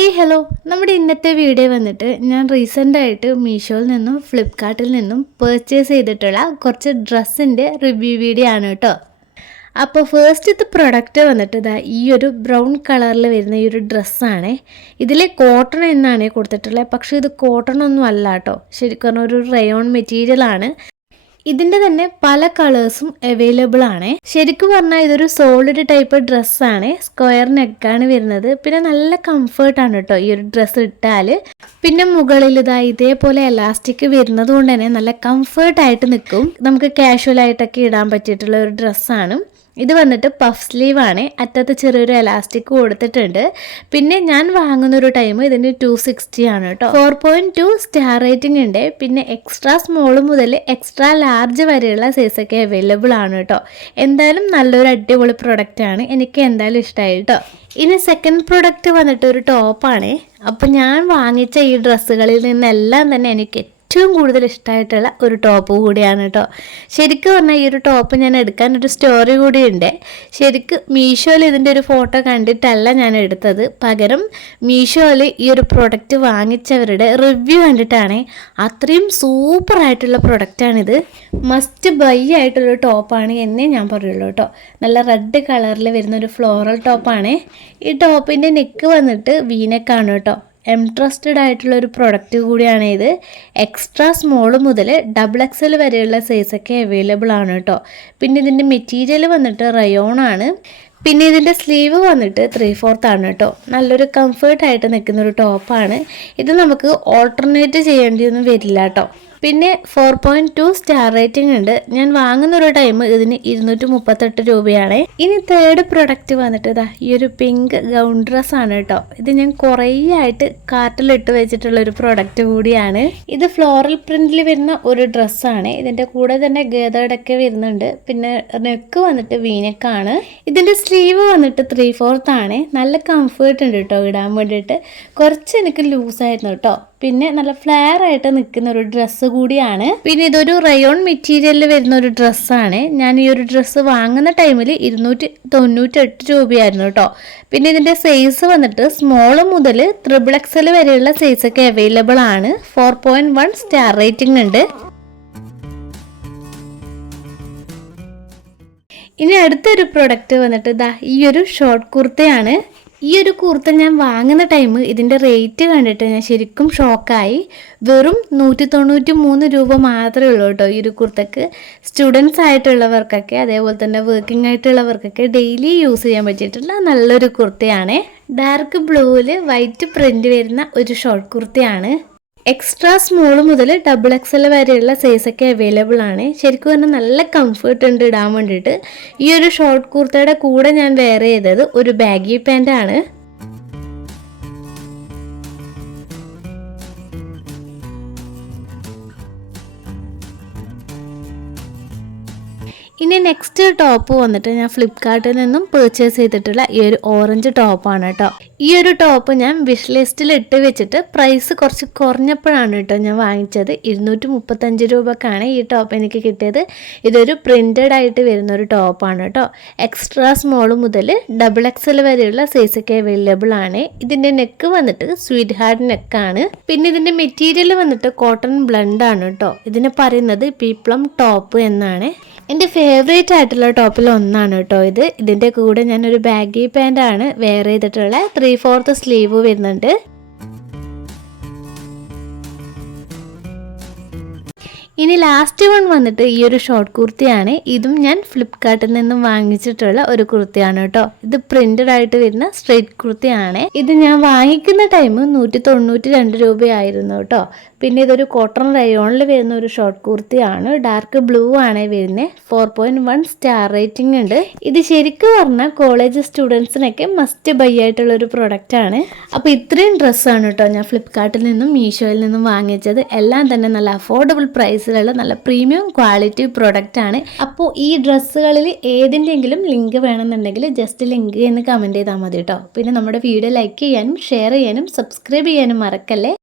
Hi hello നമ്മുടെ ഇന്നത്തെ video വന്നിട്ട് ഞാൻ റീസെൻ്റായിട്ട് മീഷോയിൽ നിന്നും ഫ്ലിപ്കാർട്ടിൽ നിന്നും പർച്ചേസ് ചെയ്തിട്ടുള്ള കുറച്ച് ഡ്രസ്സിൻ്റെ റിവ്യൂ വീഡിയോ ആണ് കേട്ടോ. അപ്പോൾ ഫസ്റ്റത്തെ പ്രൊഡക്റ്റ് വന്നിട്ട് ഇതാ ഈ ഒരു ബ്രൗൺ കളറിൽ വരുന്ന ഈ ഒരു ഡ്രസ്സാണ്. ഇതിൽ കോട്ടൺ എന്നാണ് കൊടുത്തിട്ടുള്ളത്, പക്ഷേ ഇത് കോട്ടൺ ഒന്നും അല്ല കേട്ടോ. ശരിക്കും ഒരു റയോൺ മെറ്റീരിയലാണ്. ഇതിൻ്റെ തന്നെ പല കളേഴ്സും അവൈലബിൾ ആണ്. ശരിക്കും പറഞ്ഞാൽ ഇതൊരു സോളിഡ് ടൈപ്പ് ഡ്രസ്സാണ്. സ്ക്വയർ നെക്കാണ് വരുന്നത്. പിന്നെ നല്ല കംഫർട്ടാണ് കേട്ടോ ഈ ഒരു ഡ്രസ്സ് ഇട്ടാൽ. പിന്നെ മുകളിൽ ഇതേപോലെ എലാസ്റ്റിക് വരുന്നത് കൊണ്ട് തന്നെ നല്ല കംഫർട്ടായിട്ട് നിൽക്കും. നമുക്ക് കാഷ്വൽ ആയിട്ടൊക്കെ ഇടാൻ പറ്റിയിട്ടുള്ള ഒരു ഡ്രസ്സാണ്. ഇത് വന്നിട്ട് പഫ് സ്ലീവ് ആണ്. അറ്റത്ത് ചെറിയൊരു എലാസ്റ്റിക് കൊടുത്തിട്ടുണ്ട്. പിന്നെ ഞാൻ വാങ്ങുന്നൊരു ടൈം ഇതിന് 260 ആണ് കേട്ടോ. 4.2 സ്റ്റാർ റേറ്റിംഗ് ഉണ്ട്. പിന്നെ എക്സ്ട്രാ സ്മോൾ മുതൽ എക്സ്ട്രാ ലാർജ് വരെയുള്ള സൈസൊക്കെ അവൈലബിൾ ആണ് കേട്ടോ. എന്തായാലും നല്ലൊരു അടിപൊളി പ്രൊഡക്റ്റ് ആണ്. എനിക്ക് എന്തായാലും ഇഷ്ടമായി കേട്ടോ. ഇനി സെക്കൻഡ് പ്രൊഡക്റ്റ് വന്നിട്ട് ഒരു ടോപ്പാണ്. അപ്പോൾ ഞാൻ വാങ്ങിച്ച ഈ ഡ്രസ്സുകളിൽ നിന്നെല്ലാം തന്നെ എനിക്ക് ഏറ്റവും കൂടുതൽ ഇഷ്ടമായിട്ടുള്ള ഒരു ടോപ്പ് കൂടിയാണ് കേട്ടോ. ശരിക്കും പറഞ്ഞാൽ ഈ ഒരു ടോപ്പ് ഞാൻ എടുക്കാനൊരു സ്റ്റോറി കൂടിയുണ്ട്. ശരിക്കും മീഷോയിൽ ഇതിൻ്റെ ഒരു ഫോട്ടോ കണ്ടിട്ടല്ല ഞാൻ എടുത്തത്, പകരം മീഷോയിൽ ഈ ഒരു പ്രൊഡക്റ്റ് വാങ്ങിച്ചവരുടെ റിവ്യൂ കണ്ടിട്ടാണ്. അത്രയും സൂപ്പറായിട്ടുള്ള പ്രൊഡക്റ്റാണിത്. മസ്റ്റ് ബൈ ആയിട്ടുള്ളൊരു ടോപ്പാണ് എന്നേ ഞാൻ പറയുള്ളൂ കേട്ടോ. നല്ല റെഡ് കളറിൽ വരുന്ന ഒരു ഫ്ലോറൽ ടോപ്പാണ്. ഈ ടോപ്പിൻ്റെ നെക്ക് വന്നിട്ട് വീനെക്കാണ് കേട്ടോ. എംട്രസ്റ്റഡ് ആയിട്ടുള്ള ഒരു പ്രൊഡക്റ്റ് കൂടിയാണ് ഇത്. എക്സ്ട്രാ സ്മോൾ മുതൽ XXL വരെയുള്ള സൈസൊക്കെ അവൈലബിൾ ആണ് കേട്ടോ. പിന്നെ ഇതിൻ്റെ മെറ്റീരിയൽ വന്നിട്ട് റയോൺ ആണ്. പിന്നെ ഇതിൻ്റെ സ്ലീവ് വന്നിട്ട് 3/4 ആണ് കേട്ടോ. നല്ലൊരു കംഫർട്ടായിട്ട് നിൽക്കുന്നൊരു ടോപ്പാണ് ഇത്. നമുക്ക് ഓൾട്ടർനേറ്റ് ചെയ്യേണ്ടിയൊന്നും വരില്ല കേട്ടോ. പിന്നെ 4.2 സ്റ്റാർ റേറ്റിംഗ് ഉണ്ട്. ഞാൻ വാങ്ങുന്നൊരു ടൈം ഇതിന് 238 രൂപയാണ്. ഇനി തേർഡ് പ്രൊഡക്റ്റ് വന്നിട്ട് ഇതാ ഈ ഒരു പിങ്ക് ഗൗൺ ഡ്രസ്സാണ് കേട്ടോ. ഇത് ഞാൻ കുറേ ആയിട്ട് കാർട്ടിലിട്ട് വെച്ചിട്ടുള്ള ഒരു പ്രൊഡക്റ്റ് കൂടിയാണ്. ഇത് ഫ്ലോറൽ പ്രിന്റിൽ വരുന്ന ഒരു ഡ്രസ്സാണ്. ഇതിൻ്റെ കൂടെ തന്നെ ഗേതേർഡൊക്കെ വരുന്നുണ്ട്. പിന്നെ നെക്ക് വന്നിട്ട് വീനെക്കാണ്. ഇതിൻ്റെ സ്ലീവ് വന്നിട്ട് 3/4 ആണ്. നല്ല കംഫേർട്ട് ഉണ്ട് കേട്ടോ ഇടാൻ വേണ്ടിയിട്ട്. കുറച്ച് എനിക്ക് ലൂസായിരുന്നു കേട്ടോ. പിന്നെ നല്ല ഫ്ലെയർ ആയിട്ട് നിൽക്കുന്ന ഒരു ഡ്രസ്സ് കൂടിയാണ്. പിന്നെ ഇതൊരു റയോൺ മെറ്റീരിയലിൽ വരുന്ന ഒരു ഡ്രസ്സാണ്. ഞാൻ ഈ ഒരു ഡ്രസ്സ് വാങ്ങുന്ന ടൈമിൽ 298 രൂപയായിരുന്നു കേട്ടോ. പിന്നെ ഇതിൻ്റെ സൈസ് വന്നിട്ട് സ്മോൾ മുതൽ XXL വരെയുള്ള സൈസൊക്കെ അവൈലബിൾ ആണ്. 4.1 സ്റ്റാർ റേറ്റിംഗ് ഉണ്ട്. ഇനി അടുത്തൊരു പ്രൊഡക്റ്റ് വന്നിട്ട് ഇതാ ഈ ഒരു ഷോർട്ട് കുർത്തയാണ്. ഈ ഒരു കുർത്ത ഞാൻ വാങ്ങുന്ന ടൈം ഇതിൻ്റെ റേറ്റ് കണ്ടിട്ട് ഞാൻ ശരിക്കും ഷോക്കായി. വെറും 193 രൂപ മാത്രമേ ഉള്ളൂ കേട്ടോ ഈ ഒരു കുർത്തക്ക്. സ്റ്റുഡൻസ് ആയിട്ടുള്ളവർക്കൊക്കെ അതേപോലെ തന്നെ വർക്കിംഗ് ആയിട്ടുള്ളവർക്കൊക്കെ ഡെയിലി യൂസ് ചെയ്യാൻ പറ്റിയിട്ടുള്ള നല്ലൊരു കുർത്തയാണ്. ഡാർക്ക് ബ്ലൂവിൽ വൈറ്റ് പ്രിൻ്റ് വരുന്ന ഒരു ഷോർട്ട് കുർത്തയാണ്. എക്സ്ട്രാ സ്മോൾ മുതൽ XXL വരെയുള്ള സൈസൊക്കെ അവൈലബിൾ ആണ്. ശരിക്കും പറഞ്ഞാൽ നല്ല കംഫർട്ട് ഉണ്ട് ഇടാൻ വേണ്ടിയിട്ട്. ഈ ഒരു ഷോർട്ട് കുർത്തയുടെ കൂടെ ഞാൻ വെയർ ചെയ്തത് ഒരു ബാഗി പാൻ്റാണ്. ഇനി നെക്സ്റ്റ് ടോപ്പ് വന്നിട്ട് ഞാൻ ഫ്ലിപ്കാർട്ടിൽ നിന്നും പർച്ചേസ് ചെയ്തിട്ടുള്ള ഈ ഒരു ഓറഞ്ച് ടോപ്പാണ് കേട്ടോ. ഈ ഒരു ടോപ്പ് ഞാൻ വിഷ് ലിസ്റ്റിൽ ഇട്ട് വെച്ചിട്ട് പ്രൈസ് കുറച്ച് കുറഞ്ഞപ്പോഴാണ് കേട്ടോ ഞാൻ വാങ്ങിച്ചത്. 235 രൂപക്കാണ് ഈ ടോപ്പ് എനിക്ക് കിട്ടിയത്. ഇതൊരു പ്രിൻ്റഡ് ആയിട്ട് വരുന്ന ഒരു ടോപ്പാണ് കേട്ടോ. എക്സ്ട്രാ സ്മോൾ മുതൽ XXL വരെയുള്ള സൈസൊക്കെ അവൈലബിൾ ആണ്. ഇതിൻ്റെ നെക്ക് വന്നിട്ട് സ്വീറ്റ് ഹാർട്ട് നെക്കാണ്. പിന്നെ ഇതിൻ്റെ മെറ്റീരിയൽ വന്നിട്ട് കോട്ടൺ ബ്ലണ്ട് ആണ് കേട്ടോ. ഇതിന് പറയുന്നത് പീപ്ലം ടോപ്പ് എന്നാണ്. എൻ്റെ ഫേവറേറ്റ് ആയിട്ടുള്ള ടോപ്പിൽ ഒന്നാണ് കേട്ടോ ഇത്. ഇതിൻ്റെ കൂടെ ഞാനൊരു ബാഗി പാൻ്റാണ് വെയർ ചെയ്തിട്ടുള്ള. 3/4 സ്ലീവ് വരുന്നുണ്ട്. ഇനി ലാസ്റ്റ് വൺ വന്നിട്ട് ഈ ഒരു ഷോർട്ട് കുർത്തിയാണ്. ഇതും ഞാൻ ഫ്ലിപ്കാർട്ടിൽ നിന്നും വാങ്ങിച്ചിട്ടുള്ള ഒരു കുർത്തിയാണ് കേട്ടോ. ഇത് പ്രിന്റഡ് ആയിട്ട് വരുന്ന സ്ട്രെയിറ്റ് കുർത്തിയാണ്. ഇത് ഞാൻ വാങ്ങിക്കുന്ന ടൈം 192 രൂപയായിരുന്നു കേട്ടോ. പിന്നെ ഇതൊരു കോട്ടൺ റയോണിൽ വരുന്ന ഒരു ഷോർട്ട് കുർത്തിയാണ്. ഡാർക്ക് ബ്ലൂ ആണ് വരുന്നത്. 4.1 സ്റ്റാർ റേറ്റിംഗ് ഉണ്ട്. ഇത് ശരിക്കും പറഞ്ഞാൽ കോളേജ് സ്റ്റുഡൻസിനൊക്കെ മസ്റ്റ് ബൈ ആയിട്ടുള്ള ഒരു പ്രൊഡക്റ്റ് ആണ്. അപ്പോൾ ഇത്രയും ഡ്രസ്സാണ് കേട്ടോ ഞാൻ ഫ്ലിപ്കാർട്ടിൽ നിന്നും മീഷോയിൽ നിന്നും വാങ്ങിച്ചത്. എല്ലാം തന്നെ നല്ല അഫോർഡബിൾ പ്രൈസിലുള്ള നല്ല പ്രീമിയം ക്വാളിറ്റി പ്രൊഡക്റ്റ് ആണ്. അപ്പോൾ ഈ ഡ്രസ്സുകളിൽ ഏതിൻ്റെങ്കിലും ലിങ്ക് വേണമെന്നുണ്ടെങ്കിൽ ജസ്റ്റ് ലിങ്ക് എന്ന് കമൻറ്റ് ചെയ്താൽ മതി കേട്ടോ. പിന്നെ നമ്മുടെ വീഡിയോ ലൈക്ക് ചെയ്യാനും ഷെയർ ചെയ്യാനും സബ്സ്ക്രൈബ് ചെയ്യാനും മറക്കല്ലേ.